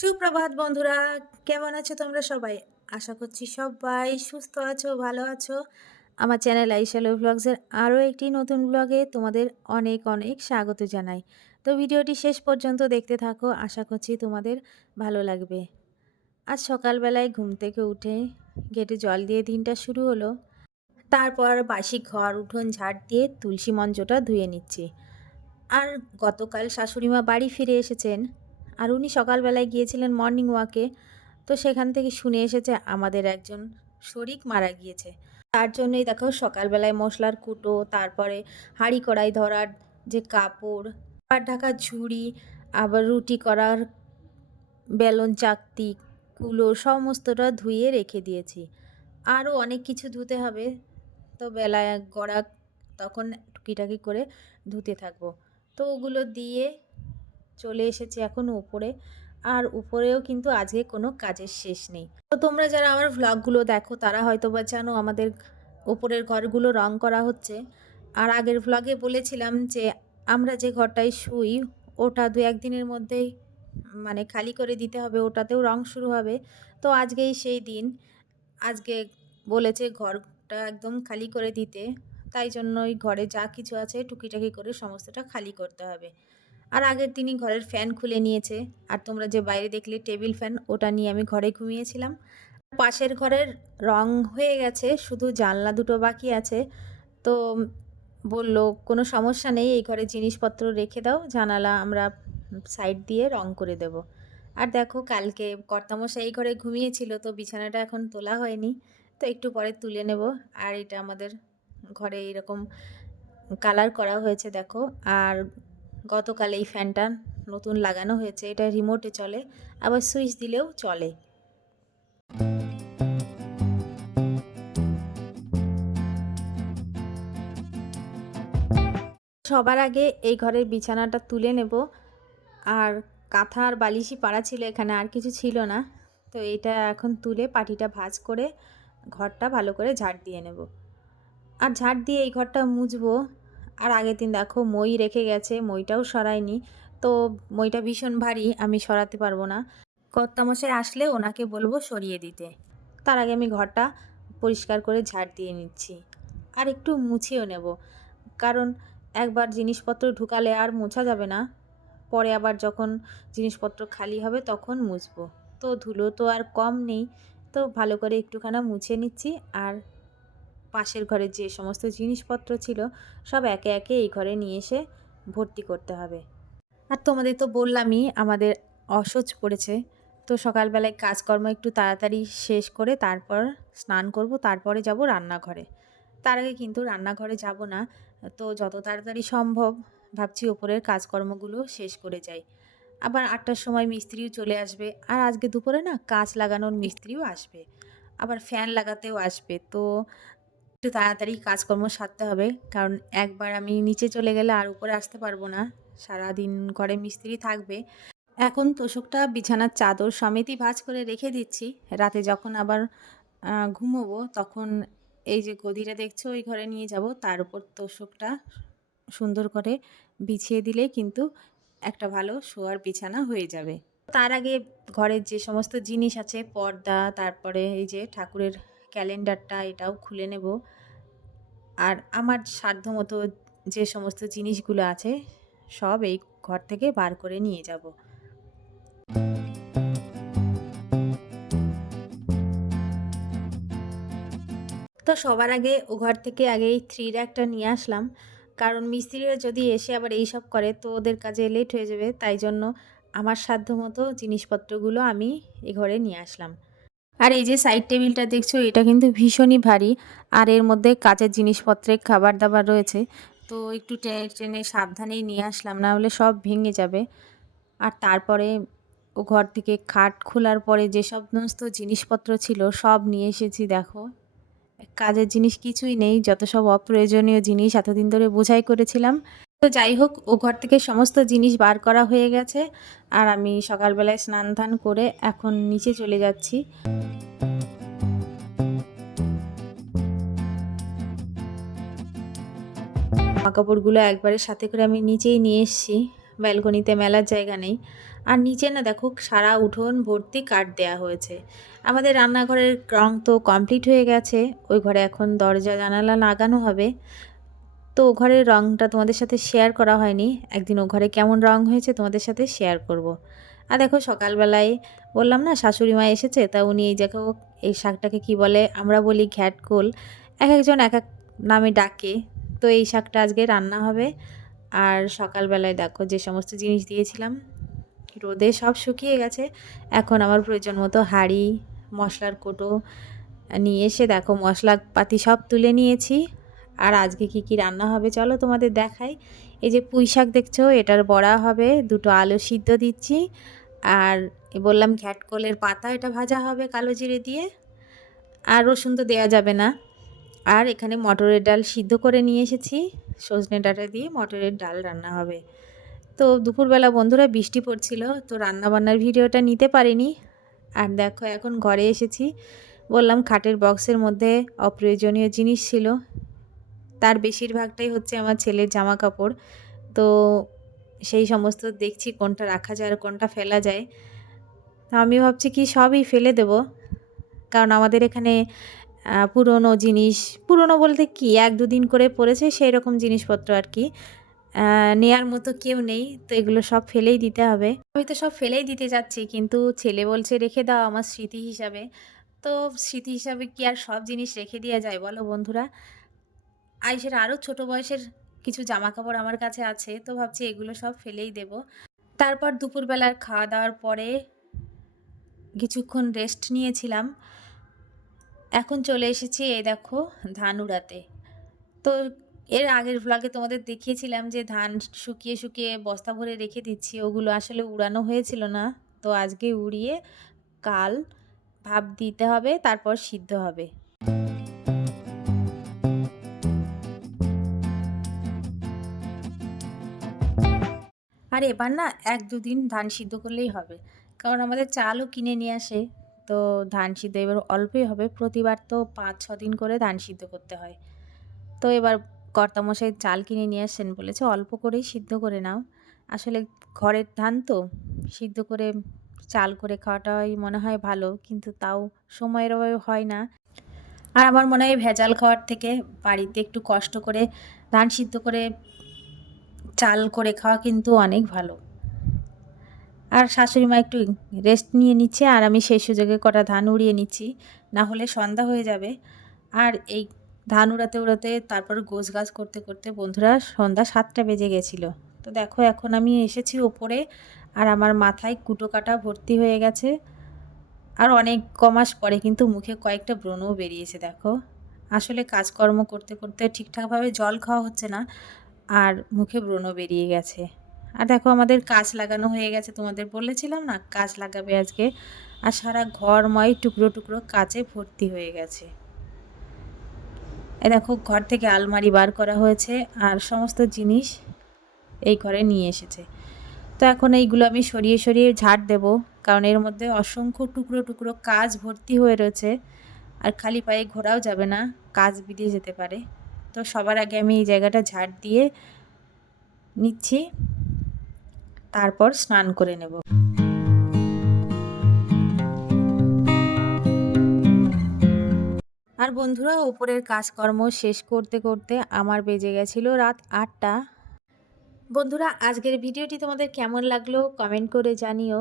সুপ্রভাত বন্ধুরা, কেমন আছো তোমরা সবাই? আশা করছি সবাই সুস্থ আছো, ভালো আছো। আমার চ্যানেল আইসালো ব্লগসের আরও একটি নতুন ব্লগে তোমাদের অনেক অনেক স্বাগত জানাই। তো ভিডিওটি শেষ পর্যন্ত দেখতে থাকো, আশা করছি তোমাদের ভালো লাগবে। আজ সকালবেলায় ঘুম থেকে উঠে গেটে জল দিয়ে দিনটা শুরু হলো। তারপর বাসি ঘর, উঠোন, ঝাড় দিয়ে তুলসী মঞ্চটা ধুয়ে নিচ্ছি। আর গতকাল শাশুড়িমা বাড়ি ফিরে এসেছেন। আর উনি সকালবেলায় গিয়েছিলেন মর্নিং ওয়াকে তো সেখান থেকে শুনে এসেছে আমাদের একজন শরিক মারা গিয়েছে। তার জন্যই দেখো সকালবেলায় মশলার কুটো, তারপরে হাঁড়ি কড়াই ধরার যে কাপড় আর ঢাকা ঝুড়ি, আবার রুটি করার বেলন, চাকতি, কুলো সমস্তটা ধুয়ে রেখে দিয়েছি। আরও অনেক কিছু ধুতে হবে, তো বেলায় গড়া তখন টুকিটাকি করে ধুতে থাকব। তো ওগুলো দিয়ে চলে এসেছি এখন উপরে। আর উপরেও কিন্তু আজকে কোনো কাজের শেষ নেই। তো তোমরা যারা আমার ভ্লগগুলো দেখো, তারা হয়তো বা জানো আমাদের উপরের ঘরগুলো রং করা হচ্ছে। আর আগের ভ্লগে বলেছিলাম যে, আমরা যে ঘরটায় শুই, ওটা দু একদিনের মধ্যেই মানে খালি করে দিতে হবে, ওটাতেও রং শুরু হবে। তো আজকেই সেই দিন। আজকে বলেছে ঘরটা একদম খালি করে দিতে। তাই জন্য ওই ঘরে যা কিছু আছে, টুকিটাকি করে সমস্তটা খালি করতে হবে। আর আগের দিনই ঘরের ফ্যান খুলে নিয়েছে। আর তোমরা যে বাইরে দেখলে টেবিল ফ্যান ওটা নিয়ে আমি ঘরে ঘুমিয়েছিলাম। পাশের ঘরের রং হয়ে গেছে, শুধু জানলা দুটো বাকি আছে। তো বলল, কোনো সমস্যা নেই, এই ঘরে জিনিসপত্র রেখে দাও, জানালা আমরা সাইড দিয়ে রং করে দেব। আর দেখো, কালকে কর্তামশা এই ঘরে ঘুমিয়েছিল, তো বিছানাটা এখন তোলা হয়নি। তো একটু পরে তুলে নেব। আর এটা আমাদের ঘরে এরকম কালার করা হয়েছে, দেখো। আর গতকাল এই ফ্যানটা নতুন লাগানো হয়েছে। এটা রিমোটে চলে, আবার সুইচ দিলেও চলে। সবার আগে এই ঘরের বিছানাটা তুলে নেব। আর কাঁথা আর বালিশই পাড়া ছিল এখানে, আর কিছু ছিল না। তো এটা এখন তুলে পাটিটা ভাজ করে ঘরটা ভালো করে ঝাড় দিয়ে নেব। আর ঝাড় দিয়ে এই ঘরটা মুছবো আর আগের দিন দেখো মই রেখে গেছে, মইটাও সরায়নি তো মইটা ভীষণ ভারী, আমি সরাতে পারব না। কর্তামশাই আসলে ওনাকে বলব সরিয়ে দিতে। তার আগে আমি ঘরটা পরিষ্কার করে ঝাড় দিয়ে নিচ্ছি। আর একটু মুছেও নেব। কারণ একবার জিনিসপত্র ঢুকালে আর মোছা যাবে না। পরে আবার যখন জিনিসপত্র খালি হবে তখন মুছবো। তো ধুলো তো আর কম নেই। তো ভালো করে একটুখানা মুছে নিচ্ছি। আর পাশের ঘরে যে সমস্ত জিনিসপত্র ছিল, সব একে একে এই ঘরে নিয়ে এসে ভর্তি করতে হবে। আর তোমাদের তো বললামই, আমাদের অসহ্য পড়েছে। তো সকালবেলায় কাজকর্ম একটু তাড়াতাড়ি শেষ করে তারপর স্নান করব, তারপরে যাব রান্নাঘরে। তার আগে কিন্তু রান্নাঘরে যাব না। তো যত তাড়াতাড়ি সম্ভব ভাবছি ওপরের কাজকর্মগুলো শেষ করে যাই। আবার আটটার সময় মিস্ত্রিও চলে আসবে। আর আজকে দুপুরে না, কাঁচ লাগানোর মিস্ত্রিও আসবে। আবার ফ্যান লাগাতেও আসবে। তো একটু তাড়াতাড়ি কাজকর্ম সারতে হবে। কারণ একবার আমি নিচে চলে গেলে আর উপরে আসতে পারব না। সারাদিন ঘরে মিস্ত্রি থাকবে। এখন তোষকটা বিছানার চাদর সমেতই ভাঁজ করে রেখে দিচ্ছি। রাতে যখন আবার ঘুমোবো তখন এই যে গদিটা দেখছ ওই ঘরে নিয়ে যাব। তার উপর তোষকটা সুন্দর করে বিছিয়ে দিলে কিন্তু একটা ভালো শোয়ার বিছানা হয়ে যাবে। তার আগে ঘরের যে সমস্ত জিনিস আছে, পর্দা, তারপরে এই যে ঠাকুরের ক্যালেন্ডারটা এটাও খুলে নেব। আর আমার সাধ্য মতো যে সমস্ত জিনিসগুলো আছে, সব এই ঘর থেকে বার করে নিয়ে যাব। তো সবার আগে ও ঘর থেকে আগে এই থ্রি র্যাকটা নিয়ে আসলাম। কারণ মিস্ত্রিরা যদি এসে আবার এই সব করে, তো ওদের কাজে লেট হয়ে যাবে। তাই জন্য আমার সাধ্য মতো জিনিসপত্রগুলো আমি এ ঘরে নিয়ে আসলাম। আর এই যে সাইড টেবিলটা দেখছ, এটা কিন্তু ভীষণই ভারী। আর এর মধ্যে কাচের জিনিসপত্রের খাবার দাবার রয়েছে। তো একটু টেনে সাবধানেই নিয়ে আসলাম, না হলে সব ভেঙে যাবে। আর তারপরে ও ঘর থেকে খাট খোলার পরে যে সমস্ত জিনিসপত্র ছিল, সব নিয়ে এসেছি, দেখো। কাজের জিনিস কিছুই নেই, যত সব অপ্রয়োজনীয় জিনিস এতদিন ধরে বোঝাই করেছিলাম। তো যাই হোক, ও ঘর থেকে সমস্ত জিনিস বার করা হয়ে গেছে। আর আমি সকালবেলায় স্নান ধান করে এখন নিচে চলে যাচ্ছি। কাপড়গুলো একবারে সাথে করে আমি নিচেই নিয়ে এসেছি। ব্যালকনিতে মেলার জায়গা নেই। আর নিচে না দেখো, সারা উঠোন ভর্তি কাঠ দেয়া হয়েছে। আমাদের রান্নাঘরের রং তো কমপ্লিট হয়ে গেছে। ওই ঘরে এখন দরজা জানালা লাগানো হবে। তো ও ঘরের রংটা তোমাদের সাথে শেয়ার করা হয়নি। একদিন ও ঘরে কেমন রং হয়েছে তোমাদের সাথে শেয়ার করব। আর দেখো সকালবেলায় বললাম না, শাশুড়ি মা এসেছে, তা উনি এই জায়গা এই শাকটাকে কি বলে, আমরা বলি ঘ্যাটকোল। এক একজন এক এক নামে ডাকে, তো এই শাকটা আজকে রান্না হবে। আর সকালবেলায় দেখো যে সমস্ত জিনিস দিয়েছিলাম, রোদে সব শুকিয়ে গেছে। এখন আমার প্রয়োজন মতো হাঁড়ি, মশলার কোটো নিয়ে এসে দেখো মশলাপাতি সব তুলে নিয়েছি। আর আজকে কি কি রান্না হবে চলো তোমাদের দেখাই। এই যে পুঁই শাক দেখছ, এটার বড়া হবে, দুটো আলু সিদ্ধ দিচ্ছি। আর বললাম ঘ্যাটকলের পাতা, এটা ভাজা হবে কালো জিরে দিয়ে। আর রসুন তো দেওয়া যাবে না। আর এখানে মটরের ডাল সিদ্ধ করে নিয়ে এসেছি। সজনে ডাটা দিয়ে মটরের ডাল রান্না হবে। তো দুপুরবেলা বন্ধুরা বৃষ্টি পড়ছিল, তো রান্নাবান্নার ভিডিওটা নিতে পারিনি। আর দেখো, এখন ঘরে এসেছি। বললাম খাটের বক্সের মধ্যে অপ্রয়োজনীয় জিনিস ছিল। তার বেশিরভাগটাই হচ্ছে আমার ছেলের জামা কাপড় তো সেই সমস্ত দেখছি কোনটা রাখা যায় আর কোনটা ফেলা যায়। তো আমি ভাবছি কি সবই ফেলে দেব। কারণ আমাদের এখানে পুরনো জিনিস, পুরনো বলতে কি, এক দুদিন করে পড়েছে সেই রকম জিনিসপত্র আর কি। নেয়ার মতো কেউ নেই, তো এগুলো সব ফেলেই দিতে হবে। আমি তো সব ফেলেই দিতে যাচ্ছি, কিন্তু ছেলে বলছে রেখে দাও আমার স্মৃতি হিসাবে। তো স্মৃতি হিসাবে কি আর সব জিনিস রেখে দেওয়া যায় বলো বন্ধুরা? আইসের আরও ছোট বয়সের কিছু জামা কাপড় আমার কাছে আছে, তো ভাবছি এগুলো সব ফেলেই দেব। তারপর দুপুরবেলার খাওয়া দাওয়ার পরে কিছুক্ষণ রেস্ট নিয়েছিলাম। এখন চলে এসেছি এই দেখো ধান উড়াতে তো এর আগের ভ্লগে তোমাদের দেখিয়েছিলাম যে ধান শুকিয়ে শুকিয়ে বস্তা ভরে রেখে দিচ্ছি, ওগুলো আসলে উড়ানো হয়েছিল না। তো আজকে উড়িয়ে কাল ভাপ দিতে হবে, তারপর সিদ্ধ হবে। আর এবার না এক দুদিন ধান সিদ্ধ করলেই হবে। কারণ আমাদের চালও কিনে নিয়ে আসে, তো ধান সিদ্ধ এবার অল্পই হবে। প্রতিবার তো পাঁচ, ছ দিন করে ধান সিদ্ধ করতে হয়। তো এবার কর্তামশাই চাল কিনে নিয়ে আসেন বলেছে, অল্প করেই সিদ্ধ করে নাও। আসলে ঘরের ধান তো, সিদ্ধ করে, চাল করে খাওয়াটাই মনে হয় ভালো, কিন্তু তাও সময়ের অভাবে হয় না। আর আমার মনে হয় ভেজাল খাওয়ার থেকে বাড়িতে একটু কষ্ট করে ধান সিদ্ধ করে চাল করে খাওয়া কিন্তু অনেক ভালো। আর শাশুড়ি মা একটু রেস্ট নিয়ে নিচ্ছে আর আমি সেই সুযোগে কটা ধান উড়িয়ে নিচ্ছি, না হলে সন্ধ্যা হয়ে যাবে। আর এই ধান উড়াতে উড়াতে তারপর গোছ গাছ করতে করতে বন্ধুরা সন্ধ্যা সাতটা বেজে গেছিল। তো দেখো এখন আমি এসেছি ওপরে আর আমার মাথায় কুটো কাটা ভর্তি হয়ে গেছে। আর অনেক কমাস পরে কিন্তু মুখে কয়েকটা ব্রণও বেরিয়েছে দেখো। আসলে কাজকর্ম করতে করতে ঠিকঠাকভাবে জল খাওয়া হচ্ছে না। আর মুখে ব্রণ বেরিয়ে গেছে। আর দেখো আমাদের কাজ লাগানো হয়ে গেছে, তোমাদের বলেছিলাম না? কাজ লাগাবে আজকে। আর সারা ঘরময় টুকরো টুকরো কাচে ভর্তি হয়ে গেছে। এ দেখো, ঘর থেকে আলমারি বার করা হয়েছে আর সমস্ত জিনিস এই ঘরে নিয়ে এসেছে। তো এখন এইগুলো আমি সরিয়ে সরিয়ে ঝাড় দেব, কারণ এর মধ্যে অসংখ্য টুকরো টুকরো কাজ ভর্তি হয়ে রয়েছে। আর খালি পায়ে ঘোরাও যাবে না, কাজ বিদিয়ে যেতে পারে। তো সবার আগে আমি এই জায়গাটা ঝাড় দিয়ে নিচ্ছি। তারপর স্নান করে নেব। আর বন্ধুরা, ওপরের কাজকর্ম শেষ করতে করতে আমার বেজে গেছিল রাত আটটা। বন্ধুরা, আজকের ভিডিওটি তোমাদের কেমন লাগল কমেন্ট করে জানিও।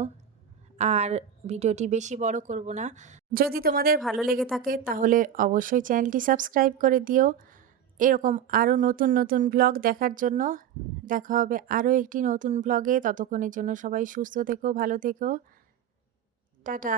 আর ভিডিওটি বেশি বড় করব না। যদি তোমাদের ভালো লেগে থাকে, তাহলে অবশ্যই চ্যানেলটি সাবস্ক্রাইব করে দিও। এরকম আরও নতুন নতুন ব্লগ দেখার জন্য দেখা হবে আরও একটি নতুন ব্লগে ততক্ষণের জন্য সবাই সুস্থ থেকো, ভালো থেকো। টাটা।